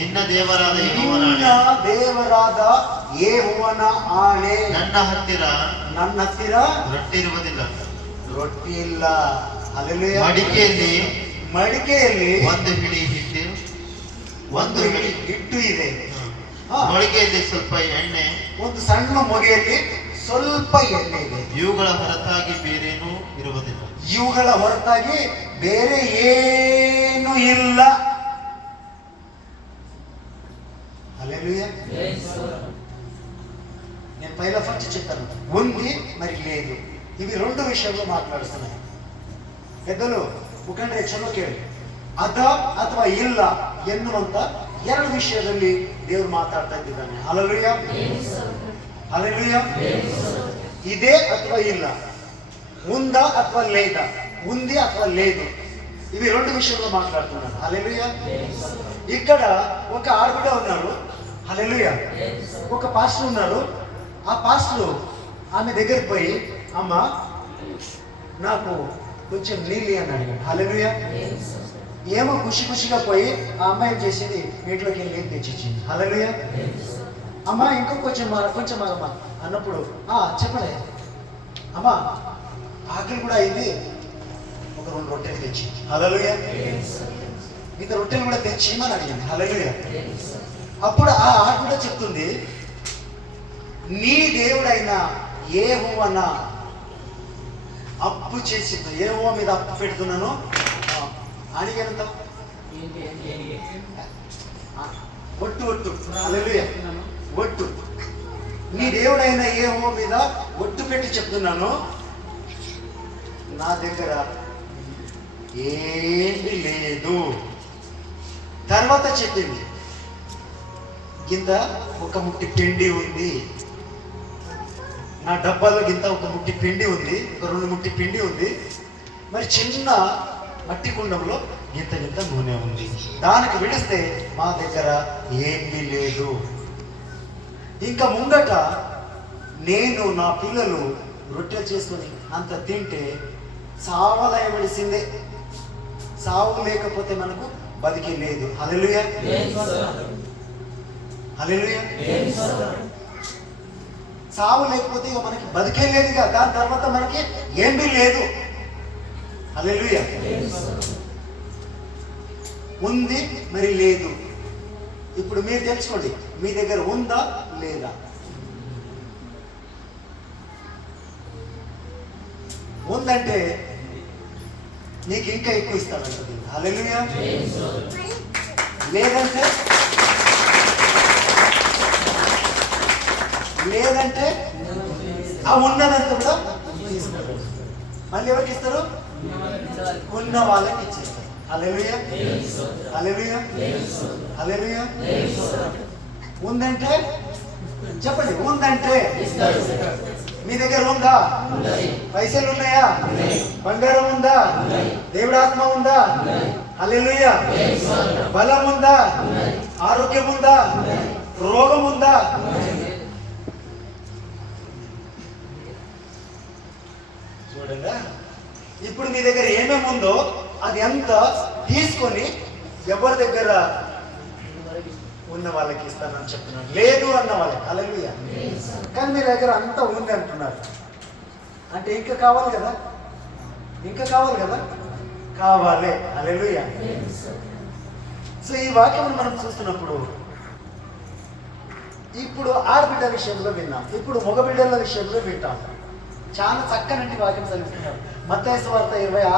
ನಿನ್ನ ದೇವರಾದ ಯೆಹೋವನ ಆಣೆ, ನನ್ನ ಹತ್ತಿರ ರೊಟ್ಟಿ ಇರುವುದಿಲ್ಲ. ರೊಟ್ಟಿ ಇಲ್ಲ. ಹಲ್ಲೆಲೂಯಾ. ಮಡಿಕೆಯಲ್ಲಿ ಒಂದು ಹಿಡಿ ಹಿಟ್ಟು, ಒಂದು ಹಿಡಿ ಹಿಟ್ಟು ಇದೆ. ಮೊಳಗೆಯಲ್ಲಿ ಸ್ವಲ್ಪ ಎಣ್ಣೆ, ಒಂದು ಸಣ್ಣ ಮೊಗೆಯಲ್ಲಿ ಸ್ವಲ್ಪ ಎಣ್ಣೆ ಇದೆ. ಇವುಗಳ ಹೊರತಾಗಿ ಬೇರೇನೂ ಇರುವುದಿಲ್ಲ. ಇವುಗಳ ಹೊರತಾಗಿ ಬೇರೆ ಏನು ಇಲ್ಲ. హల్లెలూయా. నేను పైలా ఫస్ట్ చెప్పాను, ఉంది మరి లేదు. ఇవి రెండు విషయంలో మాట్లాడుతున్నాయి. పెద్దలు ಮುಖಂಡ ಚಲೋ ಕೇಳಿ, ಅದ ಅಥವಾ ಇಲ್ಲ ಎನ್ನುವಂತ ಎರಡು ವಿಷಯದಲ್ಲಿ ದೇವರು ಮಾತಾಡ್ತಾ ಇದ್ದಾನೆ. Hallelujah, hallelujah. ఇదే ಅಥವಾ ಇಲ್ಲ, ఉందా ಅಥವಾ లేదా, ఉంది ಅಥವಾ లేదు, ఇవి రెండు విషయంలో మాట్లాడుతున్నాడు. హల్లెలూయా. ఇక్కడ ఒక ఆడబిడ్డ ఉన్నారు. హల్లెలూయా. ఒక పాస్టర్ ఉన్నారు. ఆ పాస్టర్ ఆమె దగ్గరికి పోయి, అమ్మ నాకు కొంచెం నీళ్ళు అని అడిగాడు. హల్లెలూయా. ఏమో ఖుషిగా పోయి ఆ అమ్మాయి ఏం చేసింది, నీటిలోకి వెళ్ళి నీళ్ళు తెచ్చిచ్చింది. హల్లెలూయా. అమ్మ ఇంకో కొంచెం అమ్మ అన్నప్పుడు చెప్పలే, అమ్మ ఆకలి కూడా అయింది, ఒక 2 రొట్టెలు తెచ్చి. హల్లెలూయా. మిగతా రొట్టెలు కూడా తెచ్చి అని అడిగింది. హల్లెలూయా. అప్పుడు ఆ ఆడబిడ్డ చెప్తుంది, నీ దేవుడైన యెహోవా అప్పు చేసి, యెహోవా మీద అప్పు పెడుతున్నాను అడిగేంత ఒట్టు. హల్లెలూయా. ఒట్టు. నీ దేవుడైన యెహోవా మీద ఒట్టు పెట్టి చెప్తున్నాను, నా దగ్గర ఏమీ లేదు. తర్వాత చెప్పింది, గింత ఒక ముట్టి పిండి ఉంది, నా డబ్బాలో గింత ఒక ముట్టి పిండి ఉంది, ఒక 2 ముట్టి పిండి ఉంది, మరి చిన్న మట్టి కుండంలో గింత నూనె ఉంది, దానికి విడిస్తే మా దగ్గర ఏమీ లేదు. ఇంకా ముంగట నేను నా పిల్లలు రొట్టెలు చేసుకొని అంత తింటే సావలయవలసిందే, సావు లేకపోతే మనకు బతికి లేదు. హల్లెలూయా, హల్లెలూయా. సావు లేకపోతే ఇక మనకి బతికే లేదుగా, దాని తర్వాత మనకి ఏమీ లేదు. హల్లెలూయా. ఉంది మరి లేదు. ఇప్పుడు మీరు తెలుసుకోండి, మీ దగ్గర ఉందా లేదా. ఉందంటే నీకు ఇంకా ఎక్కువ ఇస్తాడంటుంది. హల్లెలూయా. లేదంటే ఆ ఉన్నదంతా కూడా తీసుకుంటారు. మళ్ళీ ఎవరికి ఇస్తారు? ఉన్న వాళ్ళకి ఇచ్చేస్తారు. హల్లెలూయా, హల్లెలూయా, హల్లెలూయా. ఉందంటే చెప్పండి, ఉందంటే మీ దగ్గర ఉందా? పైసలు ఉన్నాయా? బంగారం ఉందా? దేవుడి ఆత్మ ఉందా? హల్లెలూయా. బలం ఉందా? ఆరోగ్యం ఉందా? రోగం ఉందా? చూడండి, ఇప్పుడు మీ దగ్గర ఏమేమి ఉందో అది అంతా తీసుకొని ఎవరి దగ్గర ఉన్న వాళ్ళకి ఇస్తానని చెప్తున్నాను, లేదు అన్న వాళ్ళకి. హల్లెలూయా. కానీ మీ దగ్గర అంతా ఉంది అంటున్నారు అంటే ఇంకా కావాలి కదా, ఇంకా కావాలి కదా, కావాలి. హల్లెలూయా. సో ఈ వాక్యం మనం చూస్తున్నప్పుడు ఇప్పుడు ఆడబిడ్డ విషయంలో విన్నాం, ఇప్పుడు మగబిడ్డల విషయంలో వింటాం. చాలా చక్కనంటి వాక్యం చదివిస్తున్నారు. మత్తయి సువార్త 26